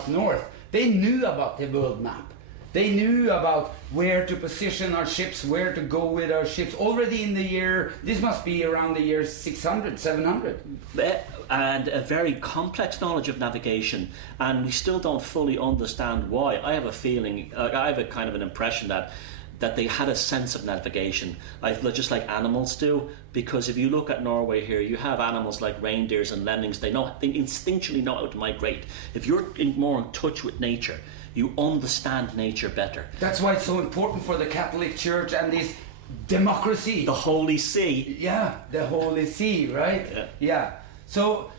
up north, they knew about the world map. They knew about where to position our ships, where to go with our ships. Already in the year, this must be around the year 600, 700. And a very complex knowledge of navigation, and we still don't fully understand why. I have a feeling, I have a kind of an impression that they had a sense of navigation, just like animals do. Because if you look at Norway here, you have animals like reindeers and lemmings. They instinctually know how to migrate. If you're more in touch with nature, you understand nature better. That's why it's so important for the Catholic Church and this democracy. The Holy See. Yeah, the Holy See, right? Yeah. So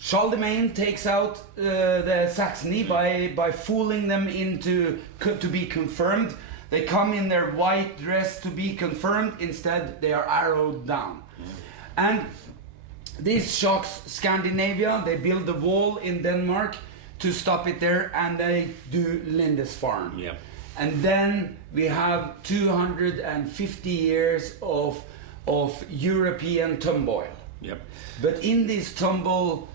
Charlemagne takes out the Saxony by fooling them into to be confirmed. They come in their white dress to be confirmed. Instead, they are arrowed down. And this shocks Scandinavia. They build a wall in Denmark to stop it there, and they do Lindisfarne. Yeah. And then we have 250 years of European turmoil. Yep. But in this tumble,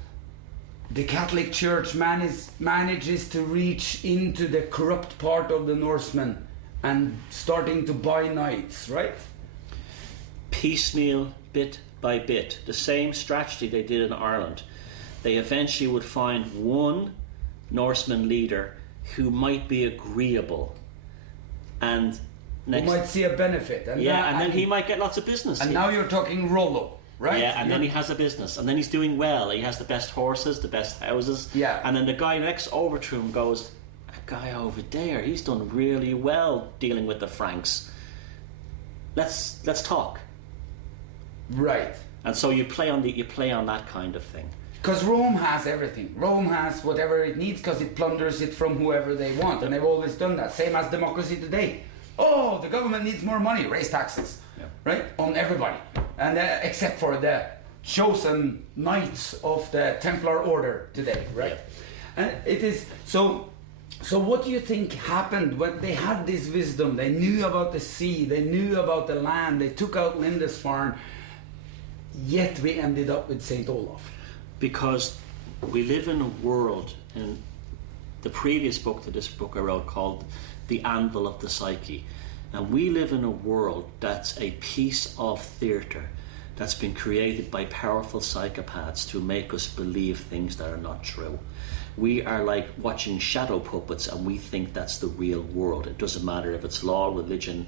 the Catholic Church manages to reach into the corrupt part of the Norsemen and starting to buy knights, right? Piecemeal, bit by bit. The same strategy they did in Ireland. They eventually would find one Norseman leader who might be agreeable, and next, who might see a benefit. And then he might get lots of business. And now you're talking Rollo, right? Yeah, and then he has a business, and then he's doing well. He has the best horses, the best houses. Yeah. And then the guy next over to him goes, "A guy over there, he's done really well dealing with the Franks. Let's talk." Right. And so you play on that kind of thing. Because Rome has everything. Rome has whatever it needs because it plunders it from whoever they want. And they've always done that. Same as democracy today. Oh, the government needs more money. Raise taxes. Yeah. Right? On everybody. And except for the chosen knights of the Templar Order today. Right? Yeah. And it is... So what do you think happened when they had this wisdom? They knew about the sea. They knew about the land. They took out Lindisfarne. Yet we ended up with St. Olaf. Because we live in a world, in the previous book to this book I wrote called The Anvil of the Psyche, and we live in a world that's a piece of theatre that's been created by powerful psychopaths to make us believe things that are not true. We are like watching shadow puppets, and we think that's the real world. It doesn't matter if it's law, religion,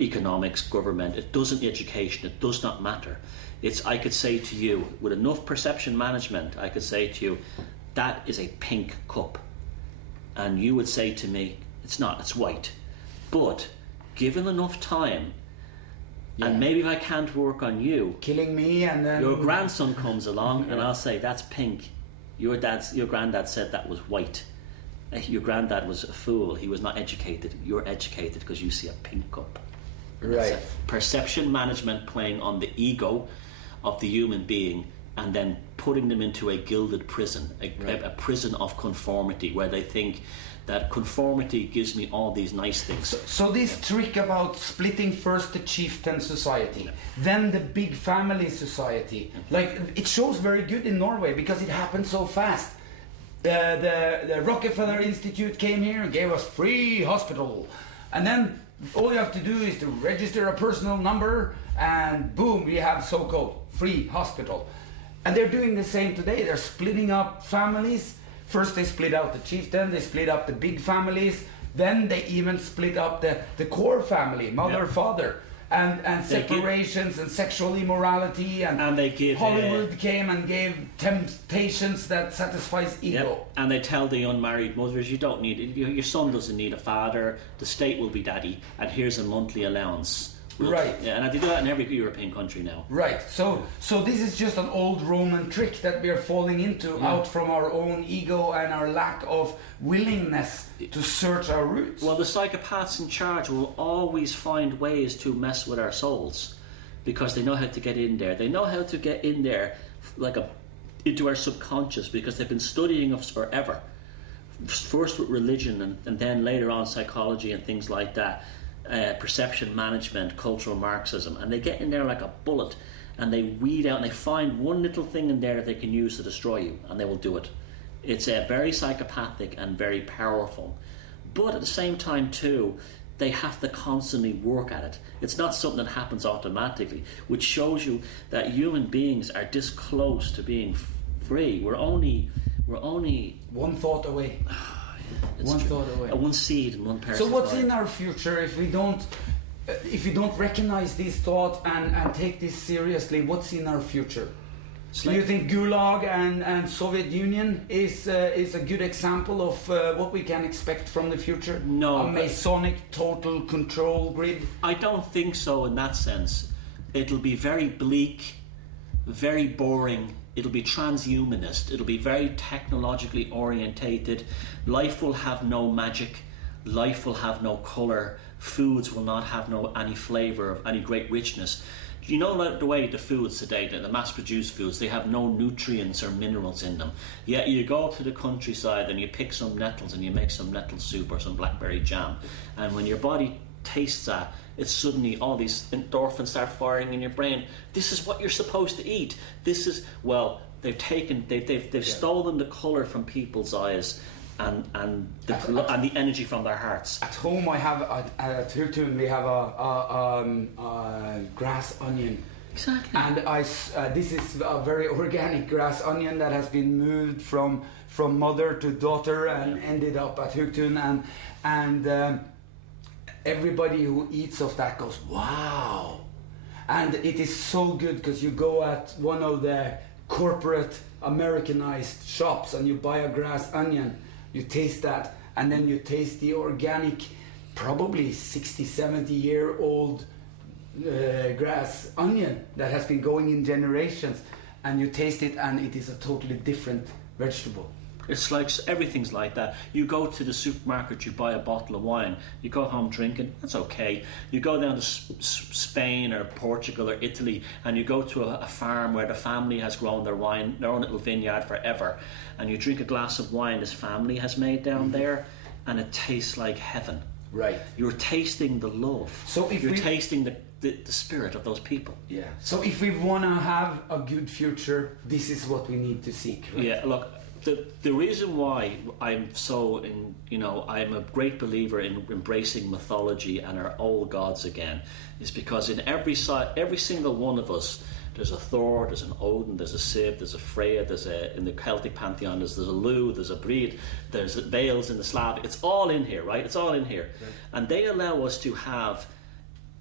economics, government, it doesn't, education, it does not matter. I could say to you, with enough perception management, I could say to you, that is a pink cup. And you would say to me, it's not, it's white. But given enough time, and maybe if I can't work on you, killing me, and then your grandson comes along and I'll say, that's pink. Your granddad said that was white. Your granddad was a fool. He was not educated. You're educated because you see a pink cup. Right. Perception management playing on the ego of the human being, and then putting them into a gilded prison, a prison of conformity, where they think that conformity gives me all these nice things. So this trick about splitting first the chieftain society, then the big family society, like it shows very good in Norway because it happened so fast. The Rockefeller Institute came here and gave us free hospital, and then all you have to do is to register a personal number, and boom, we have so-called free hospital. And they're doing the same today. They're splitting up families. First they split out the chieftain, they split up the big families, then they even split up the core family, mother, father, and separations and sexual immorality, and they give, Hollywood came and gave temptations that satisfies ego. And they tell the unmarried mothers, you don't need it, your son doesn't need a father, the state will be daddy, and here's a monthly allowance. Right. Yeah, and they do that in every European country now. Right. So this is just an old Roman trick that we are falling into out from our own ego and our lack of willingness to search our roots. Well, the psychopaths in charge will always find ways to mess with our souls because they know how to get in there. They know how to get in there into our subconscious because they've been studying us forever. First with religion and then later on psychology and things like that. Perception management, cultural Marxism, and they get in there like a bullet and they weed out and they find one little thing in there that they can use to destroy you, and they will do it. It's very psychopathic and very powerful. But at the same time too, they have to constantly work at it. It's not something that happens automatically, which shows you that human beings are this close to being free. We're only one thought away. One thought away. One seed in one person. So what's in our future if we don't recognize these thoughts and take this seriously? What's in our future? Do you think Gulag and Soviet Union is a good example of what we can expect from the future? No. A Masonic total control grid? I don't think so in that sense. It'll be very bleak, very boring. It'll be transhumanist. It'll be very technologically orientated. Life will have no magic. Life will have no colour. Foods will not have any flavour of any great richness. You know the way the foods today, the mass-produced foods, they have no nutrients or minerals in them. Yet you go to the countryside and you pick some nettles and you make some nettle soup or some blackberry jam. And when your body tastes that, it's suddenly all these endorphins start firing in your brain. This is what you're supposed to eat. This is, well, they've stolen the colour from people's eyes and the energy from their hearts. At home, I have at Hugtun we have a grass onion. Exactly. And this is a very organic grass onion that has been moved from mother to daughter and ended up at Hugtun, and everybody who eats of that goes, wow. And it is so good because you go at one of the corporate Americanized shops and you buy a grass onion. You taste that, and then you taste the organic, probably 60, 70-year-old grass onion that has been going in generations, and you taste it, and it is a totally different vegetable. It's like, everything's like that. You go to the supermarket, you buy a bottle of wine, you go home drinking, that's okay. You go down to Spain or Portugal or Italy, and you go to a farm where the family has grown their wine, their own little vineyard forever, and you drink a glass of wine this family has made down there, and it tastes like heaven. Right. You're tasting the love. So if you're tasting the spirit of those people. Yeah. So if we want to have a good future, this is what we need to seek. Right? Yeah. Look. The reason why I'm I'm a great believer in embracing mythology and our old gods again is because in every single one of us, there's a Thor, there's an Odin, there's a Siv, there's a Freya, in the Celtic pantheon, there's a Lu, there's a Breed, there's Vales in the Slav. It's all in here, right? It's all in here. Right. And they allow us to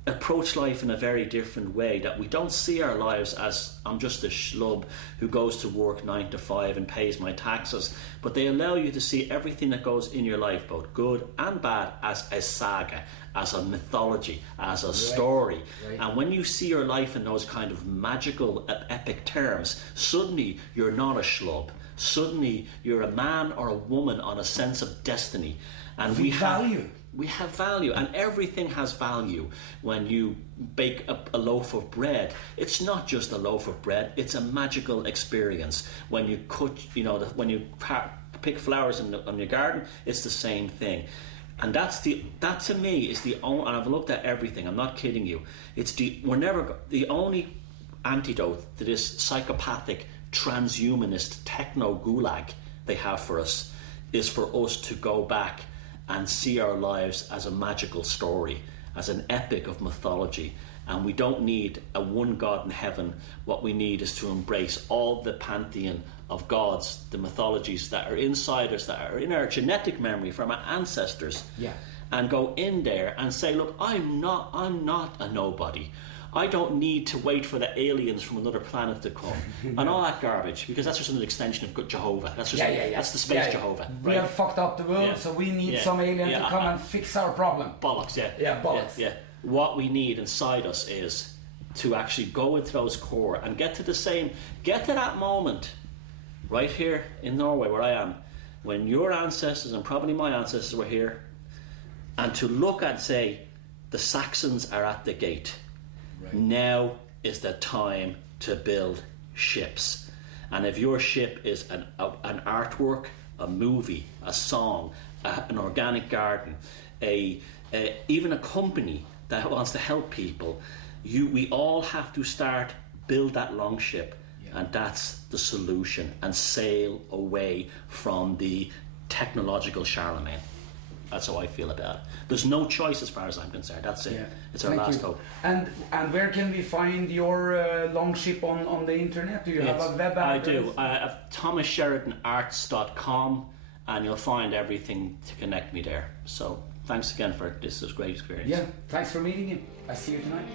approach life in a very different way, that we don't see our lives as I'm just a schlub who goes to work 9 to 5 and pays my taxes, but they allow you to see everything that goes in your life, both good and bad, as a saga, as a mythology, as a story. Right. And when you see your life in those kind of magical, epic terms, suddenly you're not a schlub. Suddenly you're a man or a woman on a sense of destiny. And we have value, and everything has value. When you bake a loaf of bread, it's not just a loaf of bread, it's a magical experience. When you when you pick flowers on your garden, it's the same thing. And that to me is the only, and I've looked at everything, I'm not kidding you, the only antidote to this psychopathic, transhumanist techno gulag they have for us is for us to go back and see our lives as a magical story, as an epic of mythology. And we don't need a one God in heaven. What we need is to embrace all the pantheon of gods, the mythologies that are inside us, that are in our genetic memory from our ancestors, and go in there and say, look, I'm not a nobody. I don't need to wait for the aliens from another planet to come and all that garbage, because that's just an extension of Jehovah. That's just that's the space Jehovah. Right? We have fucked up the world, so we need some alien to come and fix our problem. Bollocks, bollocks. Yeah. What we need inside us is to actually go into those core and get to that moment right here in Norway where I am, when your ancestors and probably my ancestors were here, and to look and say, the Saxons are at the gate. Right. Now is the time to build ships. And if your ship is an artwork, a movie, a song, an organic garden, even a company that wants to help people, we all have to build that long ship and that's the solution, and sail away from the technological Charlemagne. That's how I feel about it. There's no choice as far as I'm concerned. That's it. Yeah. It's our Thank last you. hope. And where can we find your longship on the internet? Do you have a web address? I do. I have thomassheridanarts.com, and you'll find everything to connect me there. So thanks again for this. It was a great experience. Yeah, thanks for meeting him. I see you tonight.